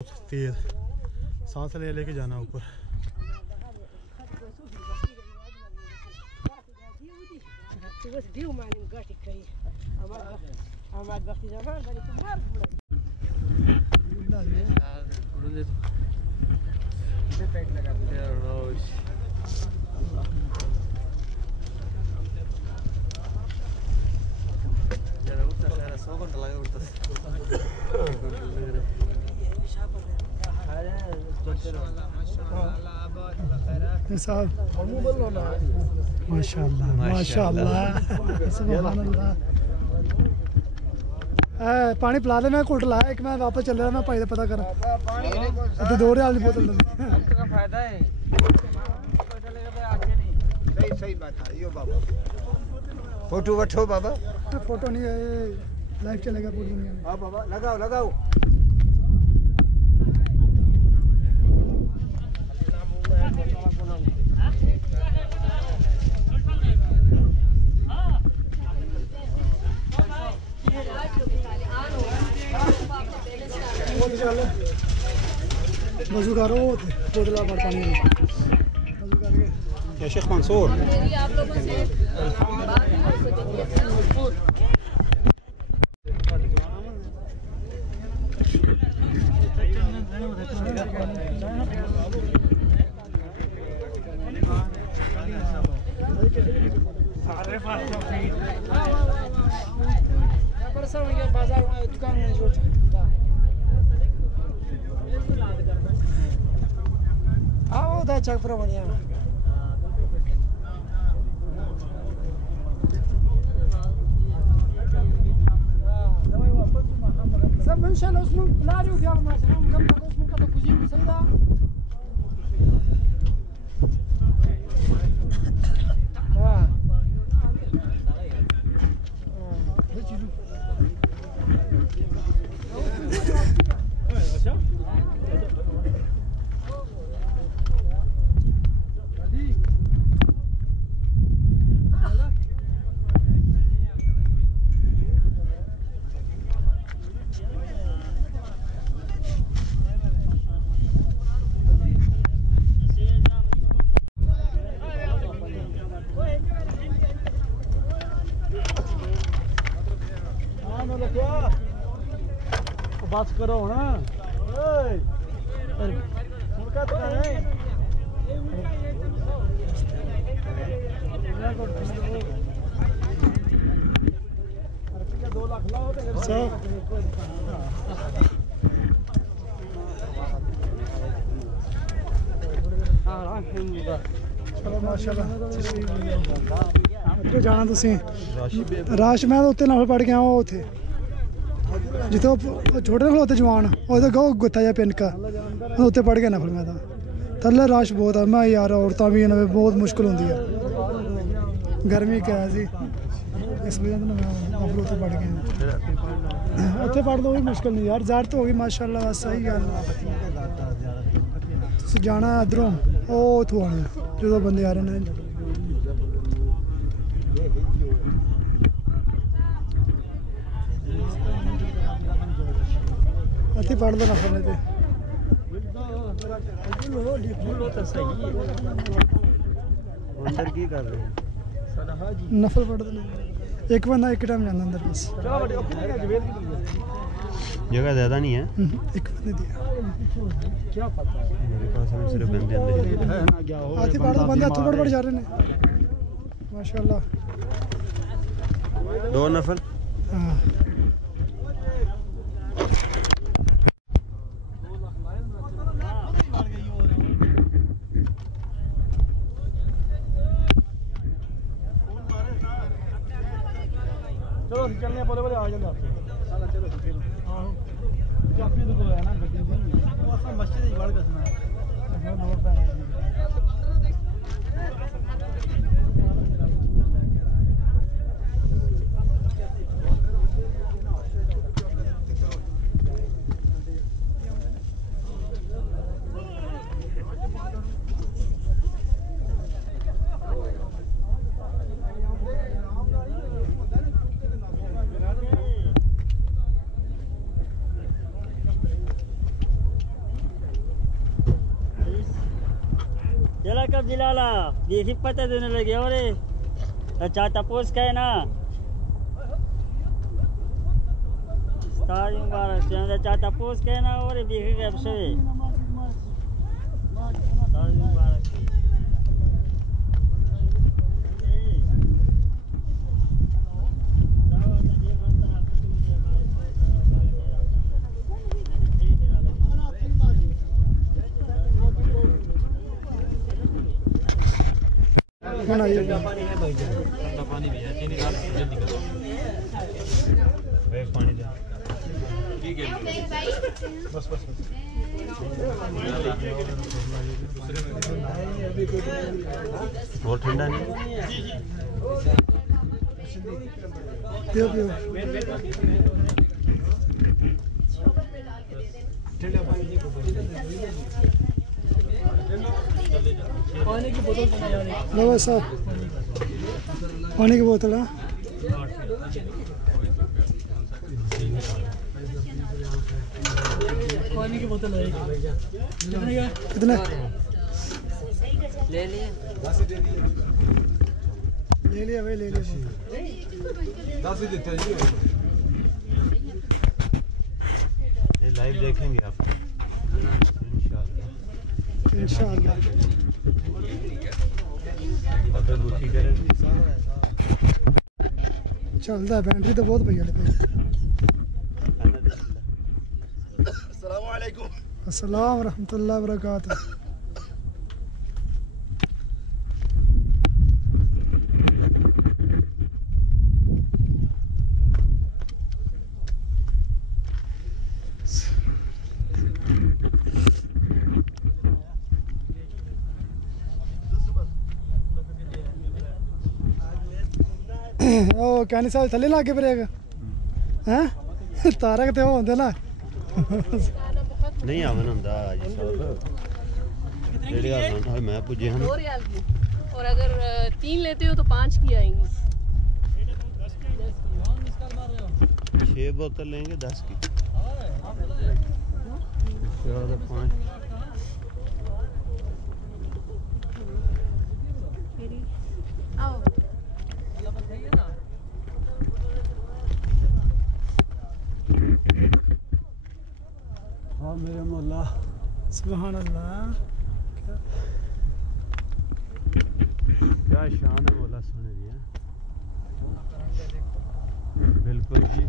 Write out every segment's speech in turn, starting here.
तेज सांस ले लेके जाना ऊपर। माशाअल्लाह माशाअल्लाह सुभान अल्लाह। पानी पिला दे, मैं घुट लाया एक, मैं वापस चल रहा, मैं भाई पता करा दो रियाल की बोतल फायदा है। सही बात है यो बाबा। फोटो वठो बाबा। फोटो नहीं है, लाइव चलेगा पूरी दुनिया में। हाँ बाबा लगाओ लगाओ। वजू करो बोतला भर पानी में वजू करके। या शेख मंसूर आप लोगों से बाजार दुकान में आओ दा चक पर बढ़िया सब इंशाल्लाह उसमें ला रही हूं क्या माशा हम कम तक उसमें का तो कुछ नहीं सही था। हां अच्छा बात करो ना चलो जाना तुसी राश मैं उत्ते नफल पढ़ के आया उत्थे जितो छोटे ने खलोते जवान ओह्दे गो गुत्था जा पिनका उत्ते पढ़ के नफल मैं थल्ले रश बहुत है। मैं यार औरतां भी बहुत मुश्किल होंदी है, गर्मी क्या सी इस वजह से मैं नफल उत्ते पढ़ के उत्थे पढ़ लो भी मुश्किल नहीं यार। ज़्यारत हो गई माशाअल्लाह बस सही गल। तुसीं जाना इधरों ओह् उत्थों आने जो बंदे आ रहे हैं अति पढ़ दो नफल ने नफल पढ़ दो एक बंदा एक टाइम जाना अंदर बस। जगह ज़्यादा नहीं है, एक बंदे दिया क्या पता मेरे पास हम सिर्फ बंदे अंदर आती पढ़ दो बंदे हाथों पढ़ जा रहे हैं माशाअल्लाह। दो नफल हाँ चलो चलने बोले बोले आ जाते आपके चलो हाँ काफी तो है ना गड्डी वो असल मस्जिद ही बाड़ कसना है। चला कब जिलाला देखी पता देने लगे और चाचा पोस का है ना ताज मुबारक चाचा पोस का है ना और देखे कब से ताज मुबारक पानी है भैया चीनी डाल के जल्दी करो भाई पानी दे ठीक है बस बहुत ठंडा नहीं पियो पियो ठंडा पानी पानी की बोतल लो साहब पानी की बोतल है पानी की बोतल है कितने ले लिए ले लिया भाई ले लिया 10 ही देते हैं ये लाइव देखेंगे आप इंशाअल्लाह चलता है बैटरी तो बहुत पई है अस्सलाम रहमतुल्लाहि व बरकातहू ओ कहनी साहब थले लागे ब्रेक हैं तारा किते होंदे ना नहीं आवन हुंदा जी साहब रेडी आवन मैं पुजे हम 2 रियाल की और अगर 3 लेते हो तो 5 की आएंगी 6 बोतल लेंगे 10 की ज्यादा 5 आओ हाँ मेरे मौला सुभान अल्लाह क्या शान है मौला सोने दी बिल्कुल जी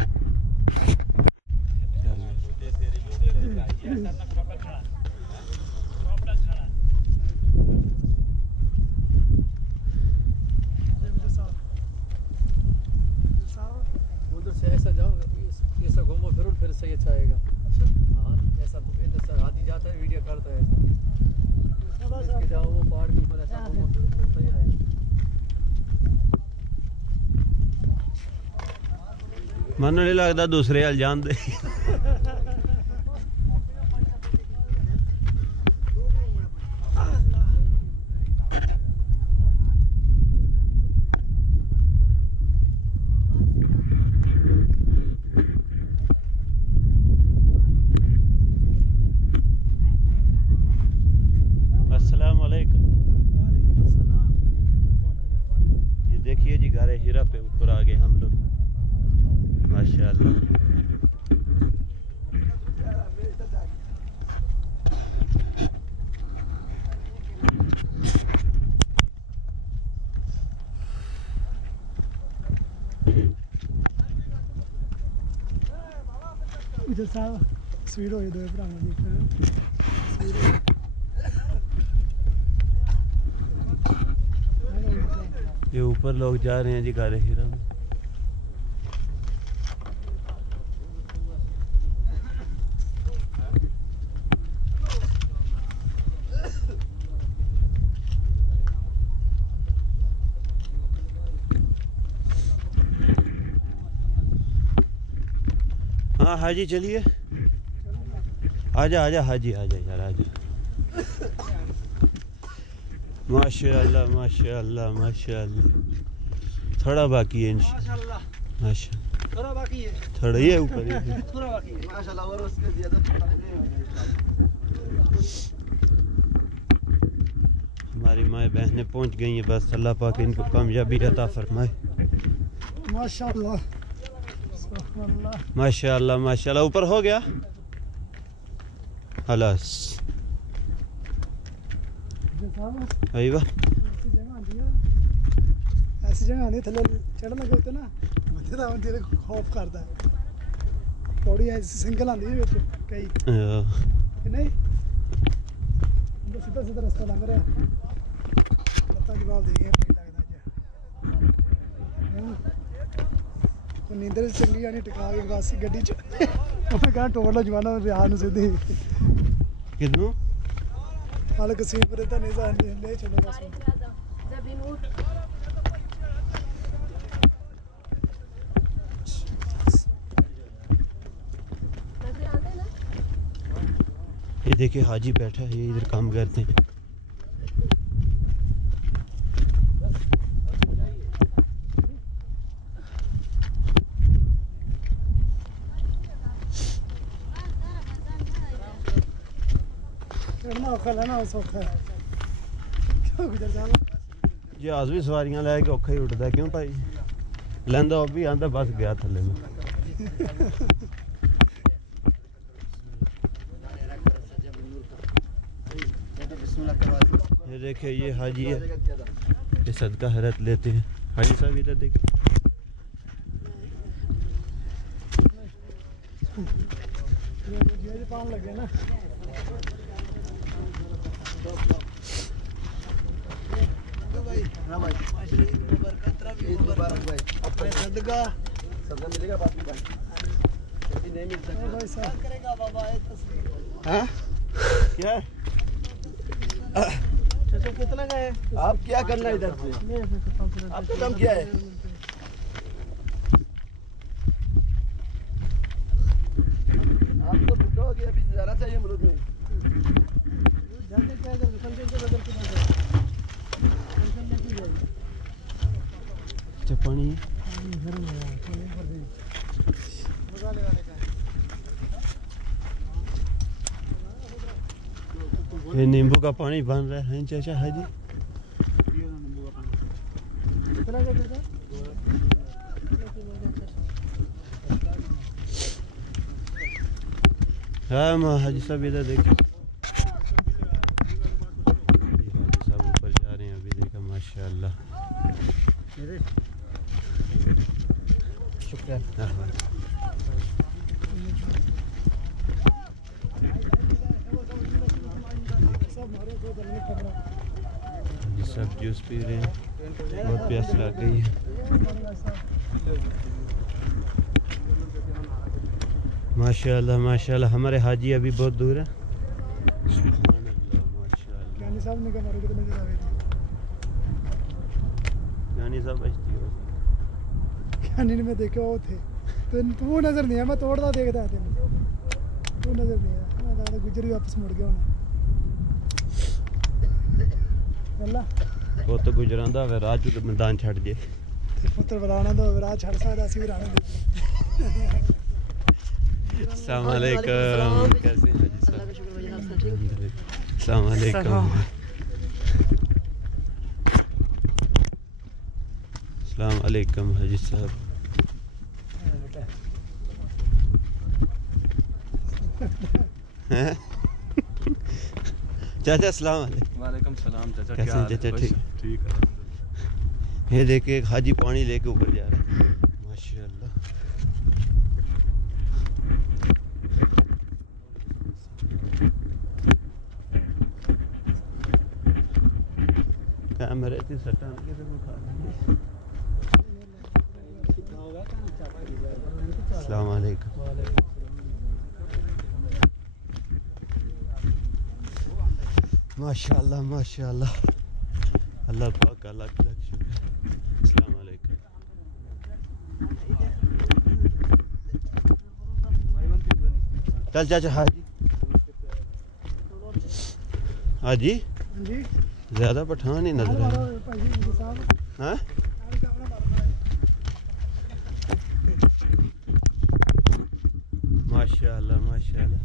उधर से ऐसा जाओ ऐसा घूमो फिरो फिर सही अच्छा आएगा हाँ ऐसा इधर से हाथी जाता है वीडियो करता है इसके जाओ वो पहाड़ के ऊपर ऐसा घूमो फिरो फिर सही आएगा मन नहीं लगता दूसरे हाल जान दे देखिए जी गारे-हीरा पे ऊपर आ गए हम लोग माशाल्लाह। इधर साहब स्पीड हो दो भरा ये ऊपर लोग जा रहे हैं जी गारे-हीरा में। हाँ हाजी चलिए, आजा आजा हाजी आजा यार आजा। माशाअल्लाह माशाअल्लाह माशाअल्लाह। थोड़ा बाकी है इंशाअल्लाह। माशाअल्लाह थोड़ा बाकी है, थोड़ा ही है ऊपर ही थोड़ा बाकी है माशाअल्लाह। और उसके ज्यादा हमारे हमारी माएँ बहनें पहुंच गई हैं, बस अल्लाह पाक इनको कामयाबी अता फरमाए। माशाल्लाह माशाल्लाह माशाल्लाह। ऊपर हो गया हलास। अयवा ऐसी जगह आंदी थले चढ़न लगे होते ना बंदे दा दिल खौफ करदा है। पौड़ी ऐसी सिंगल आंदी है विच कई कि नहीं बस सीधा सीधा रास्ता लंघ रहा लत्ता जवाब दे गया नहीं लगदा अज नींदर चंगी आनी टिका के बस गड्डी च मैं कहा टोड़ लो जवाना रिहा नु सीधी किदू हाल कसीम पर तो नहीं जान ले चलो बस ये देखिए हाजी बैठा है, ये इधर काम करते हैं। जहाज भी सवारियां लैके औखा ही उठता क्यों भाई लैंदा वो भी आंदा बस गया थले में। ये देखिए ये हाजी है, ये सदका हैरत लेते हैं। हाजी साहब इधर देखिए लगे ना मिलेगा बाकी भाई नहीं मिलता करेगा बाबा हाँ क्या है? कितना का है? आप क्या करना है इधर से? आपका काम क्या है? आप तो बुढ़ा हो गए, अभी जाना चाहिए मुल्क में। पानी ये नींबू का पानी बन रहा है चाचा हाजी। हाँ हाजी साहब इधर देखिए, हाजी साहब ऊपर जा रहे हैं अभी देखा माशाल्लाह। शुक्रिया। ये सब जूस पी रहे हैं, बहुत प्यास लग गई है। माशाल्लाह माशाल्लाह। हमारे हाजी अभी बहुत दूर है। ज्ञानी साहब ने कहा मारो कितने नजर आवे थे ज्ञानी साहब बचती हो ज्ञानी ने मैं देखे वो थे तो तू नजर नहीं है, मैं तोड़ता देखता है तेन तू नजर नहीं है। मैं दादा गुजर भी वापस मुड़ गया होना अल्लाह वो तो गुजरांदा वे राह च मैदान छड़ जे पुत्र बनाना तो राह छड़ सकदा सी भी रहने दे। अस्सलाम वालेकुम, कैसे हैं हाजी साहब? अस्सलाम वालेकुम। अस्सलाम वालेकुम हाजी साहब। चाचा अस्सलाम वालेकुम। वालेकुम सलाम चाचा, कैसे हैं चाचा? ठीक ठीक है। ये देखिए एक हाजी पानी लेके ऊपर जा रहा है माशाल्लाह। कैमरे से सटा के खा लेंगे। अस्सलाम वालेकुम। माशाल्लाह माशाल्लाह, अल्लाह पाक का लाख लाख शुक्र। अस्सलाम वालेकुम। चल चाचा हाजी हाजी जी ज़्यादा पठान ही नजर आए। हाँ माशाल्लाह माशाल्लाह।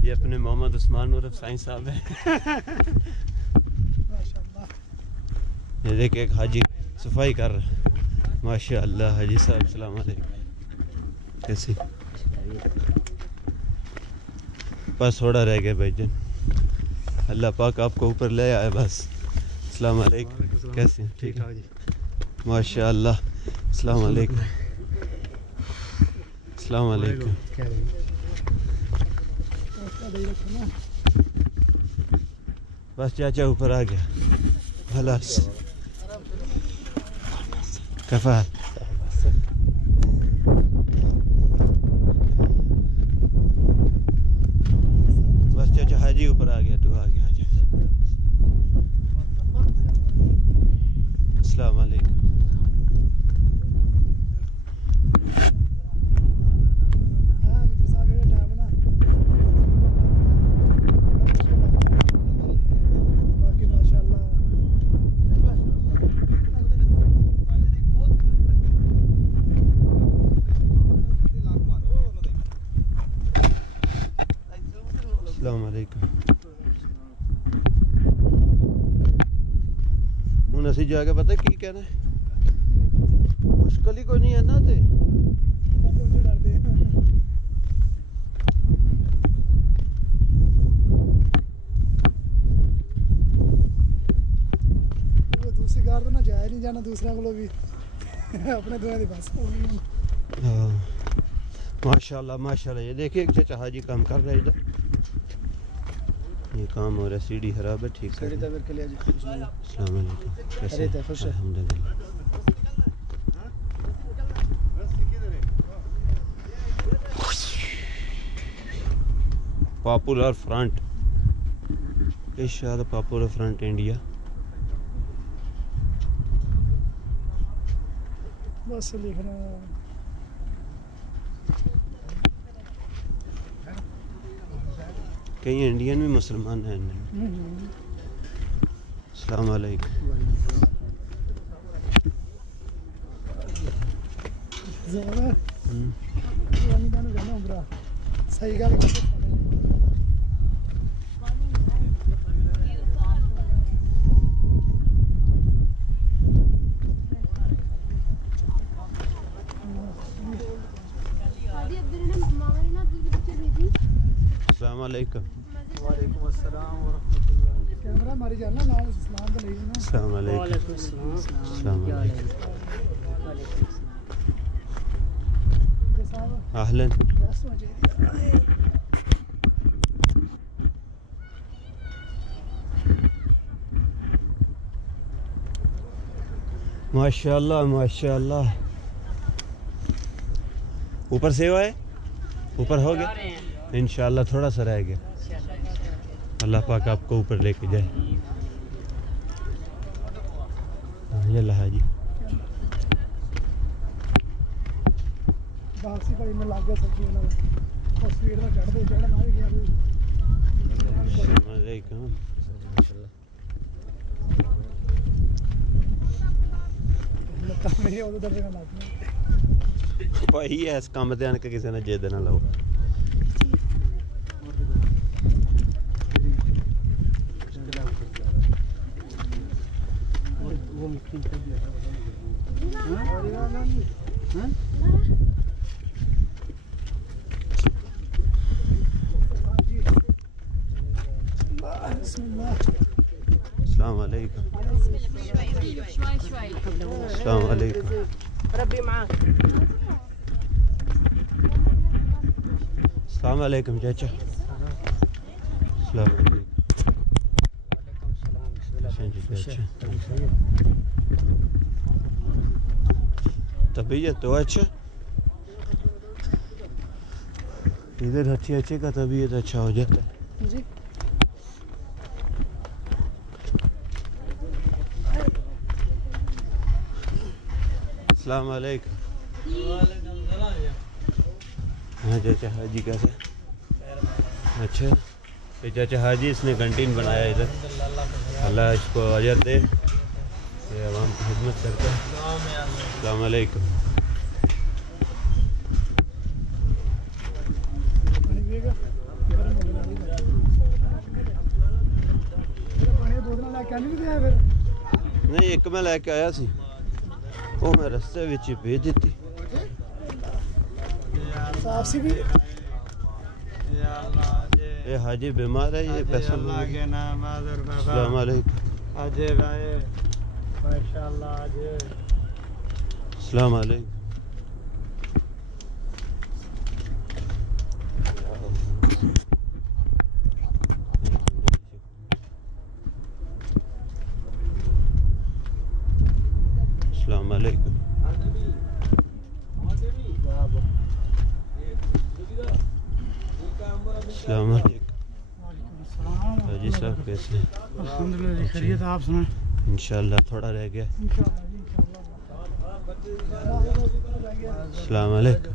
ये अपने मोहम्मद उस्मान नूर साईं साहब हैं। माशाल्लाह। ये देखिए एक हाजी सफाई कर रहा है। माशाअल्लाह हाजी साहब अस्सलाम वालेकुम। कैसी बस थोड़ा रह गया भाईजान। अल्लाह पाक आपको ऊपर ले आए बस। अस्सलाम वालेकुम। कैसे ठीक ठाक जी माशाअल्लाह। अस्सलाम वालेकुम। अस्सलाम वालेकुम। बस चाचा ऊपर आ गया खलास। कफा बस चाचा हाजी ऊपर आ गया। तू आ गया आजा। अस्सलाम वालेकुम। अस्सलाम वालेकुम। ਹੁਣ ਅਸੀਂ ਜਾ ਕੇ ਪਤਾ ਕੀ ਕਹਿਣਾ ਮੁਸ਼ਕਲ ਹੀ ਕੋਈ ਨਹੀਂ ਹੈ ਨਾ ਤੇ डरते दूसरी कार तो ना जाया नहीं जाना दूसरा को भी अपने दोनों की बस हाँ माशाल्लाह माशाल्लाह। ये देखिए एक चाचा हाजी काम कर रहा है इधर। ये काम हो रहा है। सीढ़ी खराब है ठीक है। अस्सलाम वालेकुम। कैसे अल्हम्दुलिल्लाह। Popular front Asia popular front India. बस लिखना कई इंडियन भी मुसलमान हैं। अस्सलाम वालेकुम। सही गल अस्सलाम वालेकुम। वालेकुम अस्सलाम व रहमतुल्लाह। कैमरा मारी जाना नाल इस्लाम तो ले जाना। अस्सलाम वालेकुम। अस्सलाम वालेकुम। अहलन। माशाअल्लाह माशाअल्लाह। ऊपर सेवा है ऊपर हो गया इंशाअल्लाह। थोड़ा सा रह गया। अल्लाह पाक आपको ऊपर लेके जाए। ये हाजी वापसी भाई में लग गया सब्जी वाला और स्पीड में चढ़ते चढ़ना ही गया। वालेकुम। मेरे उधर दर्द का लगना भाई इस काम ते आन के किसी ने जिद ना लाओ। अस्सलाम वालेकुम। अस्सलाम वालेकुम। रब्बी माक। अस्सलाम वालेकुम चाचा। अस्सलाम वालेकुम। अच्छा तबीयत तो अच्छा इधर अच्छी अच्छी का तबीयत अच्छा हो जाता है जी। अस्सलाम वालेकुम। हाँ चाचा हाजी कैसे? अच्छा ये चाचा हाजी इसने कैंटीन बनाया इधर। अल्लाह इसको अजर दे। ये आवाम की खिदमत करता है। अस्सलाम वालेकुम। पानी बोतल ला के नहीं दिया फिर नहीं एक मैं लैके आया सी वो मैं रस्ते विच ही भेज दी ये हाजी बीमार है ये पैसा अस्सलाम वालेकुम अस्सलाम वालेकुम अस्सलाम वालेकुम अस्सलाम वालेकुम हाजी साहब कैसे हैं? अल्हम्दुलिल्लाह जी खैरियत आप सुनाएं इंशाल्लाह थोड़ा रह गया अस्सलाम वालेकुम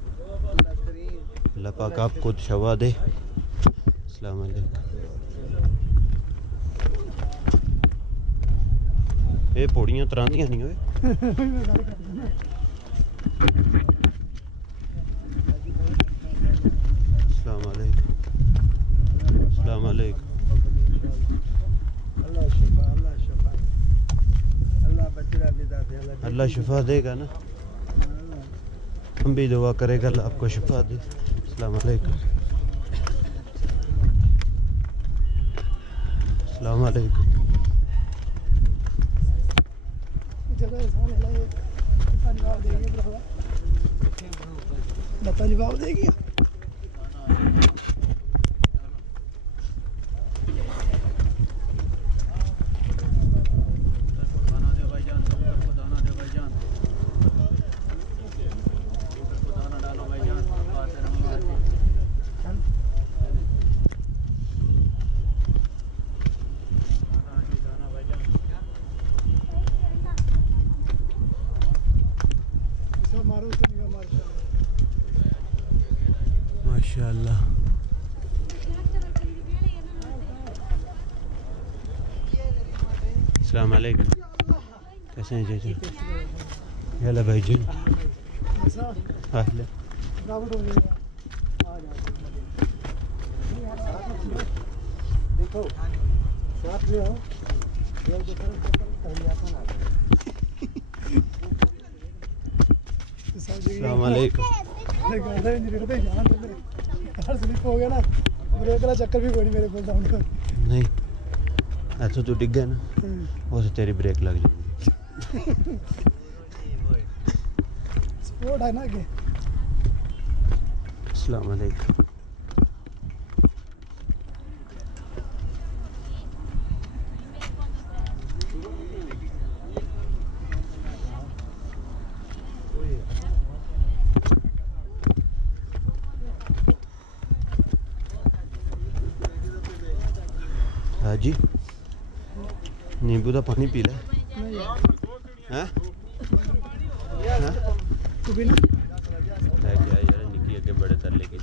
अल्लाह पाक आपको शफा दे अस्सलाम वालेकुम ये पौड़ियां तरांदियां नहीं होए अस्सलाम वालेकुम अस्सलाम वालेकुम अल्लाह शिफा देगा ना हम भी दुआ करेगा अल्लाह आपको शिफा दे अस्सलाम वालेकुम अस्सलाम वालेकुम जवाब देगी माशाअल्लाह अस्सलाम वालेकुम कैसे हैं जी हेलो भाई जी हाले देखो साथ में हो अस्सलाम वालेकुम स्लिप हो गया ना ब्रेक वाला चक्कर भी कोई नहीं मेरे को डाउन कर नहीं ऐसा तो डिग गया ना वो से तेरी ब्रेक लग जाएगी स्पोर्ट है ना कि अस्सलाम वालेकुम जी नींबू का पानी पी ले हैं तू भी ना लेके आ यार निकी अगे बड़े तरले के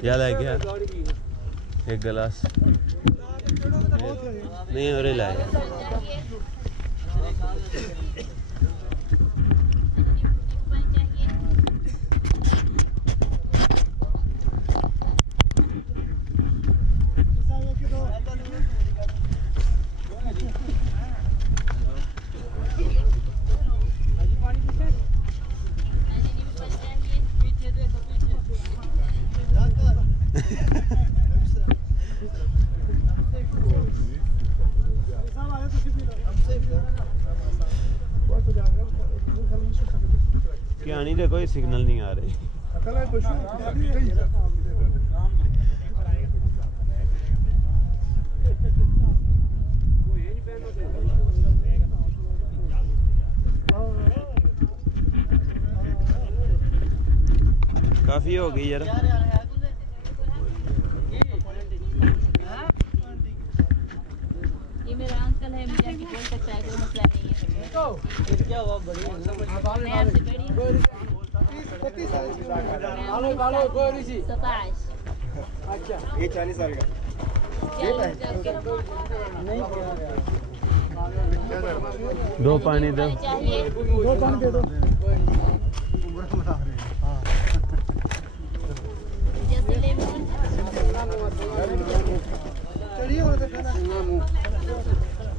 क्या लेके आ एक गिलास नहीं और लाया क्या नहीं दे कोई सिग्नल नहीं आ रही काफी हो गई यार ये मेरा अंकल है मुझे बोल सकता है कोई मसला नहीं है क्या हुआ बड़ी मैं आपसे बड़ी अच्छा ये 40 साल का दो पानी दो दो पानी दे दो जैसे लेमन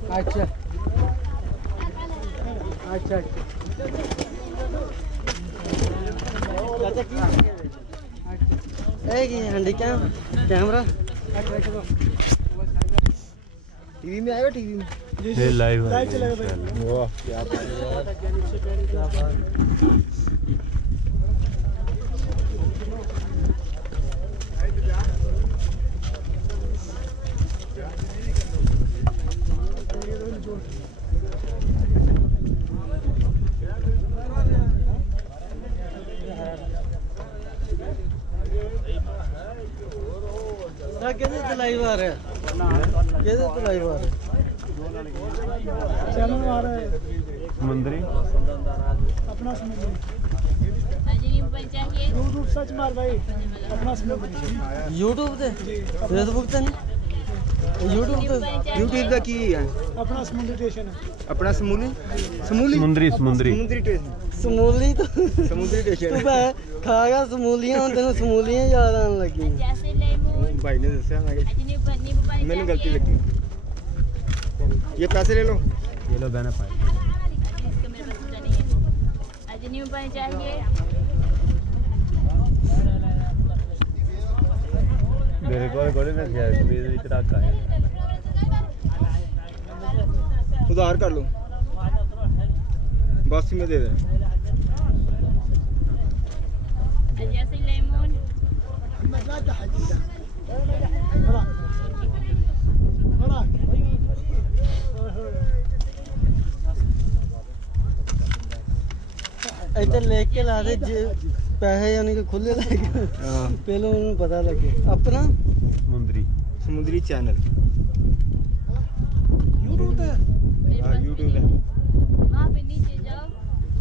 अच्छा अच्छा हैंडी कैमरा टीवी में आएगा टीवी में ये लाइव चलेगा भाई। वाह क्या किधर लाइव आ रहा है किधर लाइव आ रहा है चैनल आ रहा है समुंदरी अपना समुंदरी अजनी ऊपर चाहिए यूट्यूब सर्च मार भाई अपना समुंदरी यूट्यूब ते फेसबुक ते नहीं यूट्यूब का की है अपना समुंदरी स्टेशन है अपना समूली समूली समुंदरी समुंदरी समुद्री स्टेशन समूली तो समुद्री स्टेशन तू खा गया समूलियां हुन तेनु समूलियां याद आने लगी जैसे लेमन भाई ने दसया मैं अजनी ऊपर नींबू पानी मैंने गलती लगी ये पैसे ले लो ये लो बहना पाए इसका मेरे पास नहीं है अजनी ऊपर चाहिए मेरे को कोई ना क्या मेरे विच रख आए उधार कर लो बस में दे दे जैसे लेमन ਇੱਥੇ ਲਿਖ ਕੇ ਲਾ ਦੇ ਪੈਸੇ ਯਾਨੀ ਕਿ ਖੁੱਲੇ ਲੈ ਕੇ ਪਹਿਲਾਂ ਉਹਨੂੰ ਪਤਾ ਲੱਗੇ ਆਪਣਾ समुंदरी ਸਮੁੰਦਰੀ ਚੈਨਲ YouTube ਤੇ हाँ YouTube पे वहाँ पे नीचे जाओ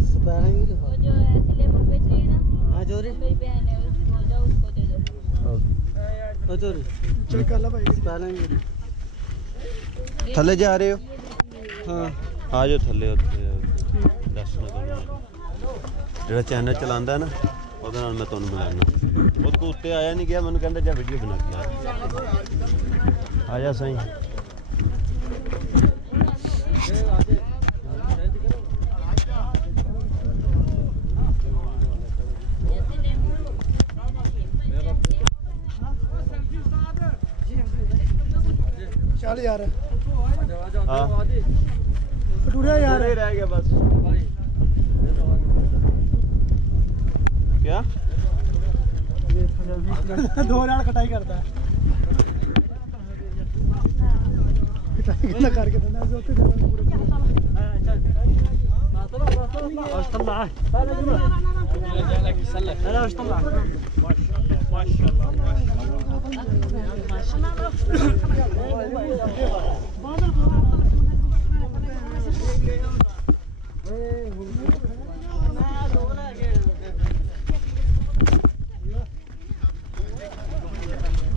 स्पेलिंग भी लिखो वो जो ऐसे लेमन बेच रही है ना हाँ जोरी मेरी बहन है उसको जाओ उसको दे दो ओ जोरी चेक कर ला भाई स्पेलिंग थल्ले जा रहे हो हाँ आ जाओ थल्ले उत्ते दस ना ਤੁਹਾਨੂੰ ਜਿਹੜਾ ਚੈਨਲ ਚਲਾਉਂਦਾ ਨਾ ਉਹਦੇ ਨਾਲ ਮੈਂ ਤੁਹਾਨੂੰ ਬੁਲਾਣਾ ਉਹਦੇ ਕੋ ਉੱਤੇ ਆਇਆ ਨਹੀਂ ਗਿਆ ਮੈਨੂੰ ਕਹਿੰਦਾ ਜਾ ਵੀਡੀਓ ਬਣਾ ਕੇ ਆ ਜਾ ਸਹੀ चल यार हाँ टूरिया यार ही रह गया बस क्या दो राल कटाई करता है कटाई कितना करके देना है जोते पूरे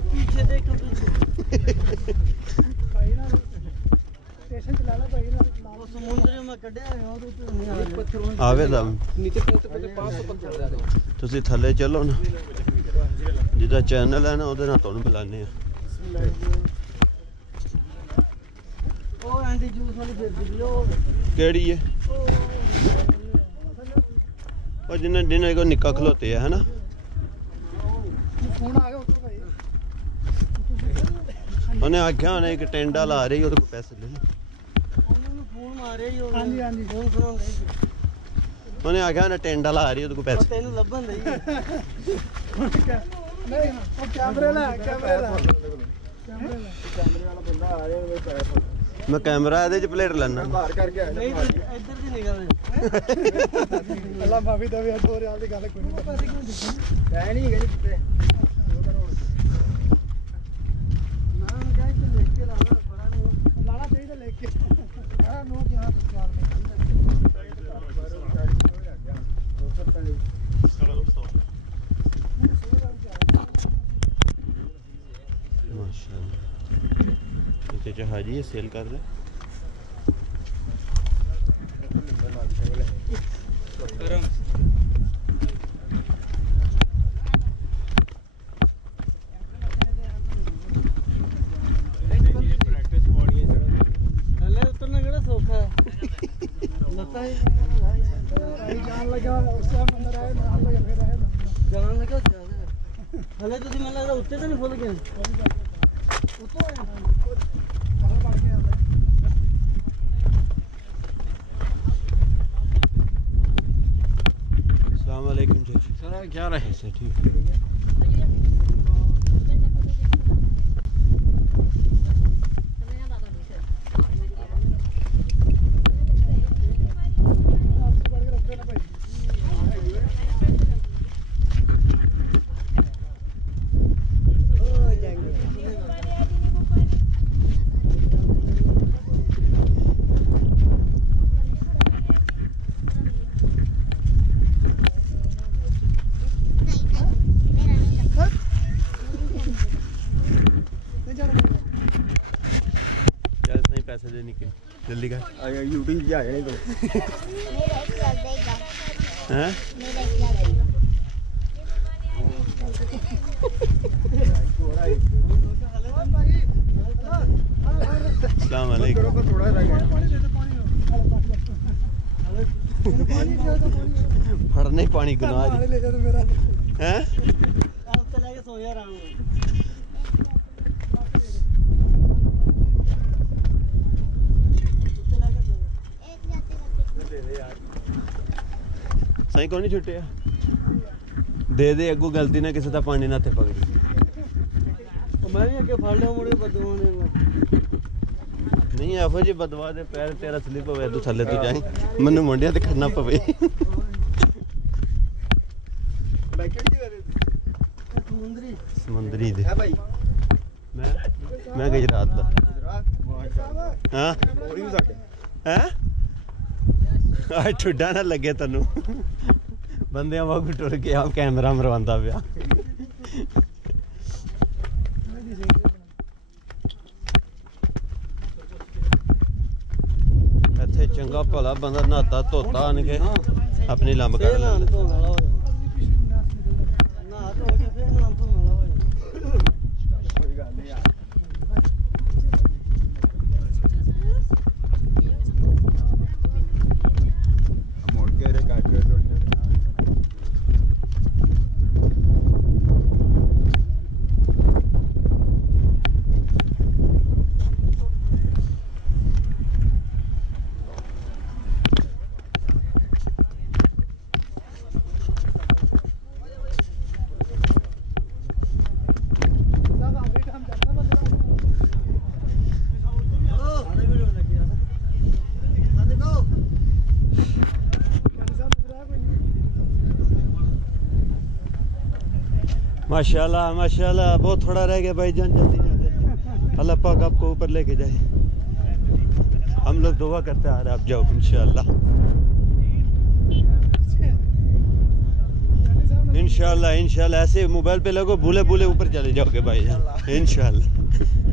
पीछे देखो स्टेशन चला ला भाई ना वो समुद्र में कड़े है और तो नहीं आ रहे आवे दम नीचे पहुंचते 500 पत्थर रह गए ਤੁਸੀਂ ਥੱਲੇ ਚੱਲੋ ਨਾ ਜਿਹਦਾ ਚੈਨਲ ਹੈ ਨਾ ਉਹਦੇ ਨਾਲ ਤੁਹਾਨੂੰ ਬੁਲਾਣੇ ਆ ਉਹ ਐਂਟੀ ਜੂਸ ਵਾਲੀ ਫਿਰ ਵੀਡੀਓ ਕਿਹੜੀ ਹੈ ਉਹ ਜਿੰਨੇ ਕੋ ਨਿੱਕਾ ਖਲੋਤੇ ਆ ਹੈਨਾ फोन आ गया उतर भाई ਉਹਨੇ ਆਖਿਆ ਉਹਨੇ ਇੱਕ ਟੈਂਡਾ ਲਾ ਰਹੀ ਉਹਦੇ ਕੋਲ ਪੈਸੇ ਲੈ ਲੈ ਉਹਨਾਂ ਨੂੰ ਫੋਨ ਮਾਰਿਆ ਹੀ ਉਹ ਹਾਂਜੀ ਹਾਂਜੀ ਫੋਨ ਸੁਣਾਉਂਦੇ ਸੀ ਉਹਨੇ ਆਖਿਆ ਉਹਨੇ ਟੈਂਡਾ ਲਾ ਰਹੀ ਉਹਦੇ ਕੋਲ ਉਹ ਪੈਸੇ ਤੈਨੂੰ ਲੱਭਣ ਦਈ नहीं वो कैमरे ला कैमरे ला ਮੈਂ ਕੈਮਰਾ ਇਹਦੇ 'ਚ ਪਲੇਟ ਲੈਣਾ ਬਾਹਰ ਕਰਕੇ ਆਇਆ ਨਹੀਂ ਇੱਧਰ ਦੀ ਨਿਕਲਦੇ अल्लाह माफी देवे दो रियाल दी गल कोई नहीं पैसे क्यों दिखे ਹੈ ਨਹੀਂ ਹੈਗਾ ਜੀ ਕਿਤੇ ਨਾਮ ਕਹਿ ਕੇ ਲਿਖ ਕੇ ਲਾਣਾ ਬੜਾ ਨੂੰ लाना चाहिए लेके हां नो यहां पर चार माशाल्लाह ये जहाजी है सेल कर रहे जान लगा उससे हम अंदर आए ना लगा फिर आए जान लगा हले तो मैं लग रहा उत्ते तो नहीं फुल गए उतो है वहां पड़ गया अंदर अस्सलाम वालेकुम चाचा। सर क्या रहे ऐसे ठीक पैसे देने के जल्दी कर यूट्यूब जा नहीं तो हैं अस्सलाम वालेकुम फड़ने पानी गुनाह हैं सोया रहा हूँ सही कौन नहीं छुट्टे दे दे अगू गलती ना किसी का पानी ना थे पकड़ी मैं भी अगे फड़ लिया मुड़े बदवाने नहीं आफो जी बदवा दे पैर तेरा स्लिप होवे तू थले तू जाए मनु मुंडिया ते खड़ना पवे समुंदरी दे भाई मैं गुजरात दा हां हैं आज ठुड्डा ना लगे तैनू बंदे वांगू टुर के आ कैमरा मरवांदा पिया इत्थे चंगा भला बंदा नहाता धोता आन के अपनी लंब कर लैंदा माशाल्लाह माशाल्लाह बहुत थोड़ा रह गया भाई जान जल्दी अल्लाह पाक आपको ऊपर लेके जाए हम लोग दुआ करते आ रहे आप जाओ इंशाल्लाह इंशाल्लाह इंशाल्लाह ऐसे मोबाइल पे लगो भूले भूले ऊपर चले जाओगे भाई इंशाल्लाह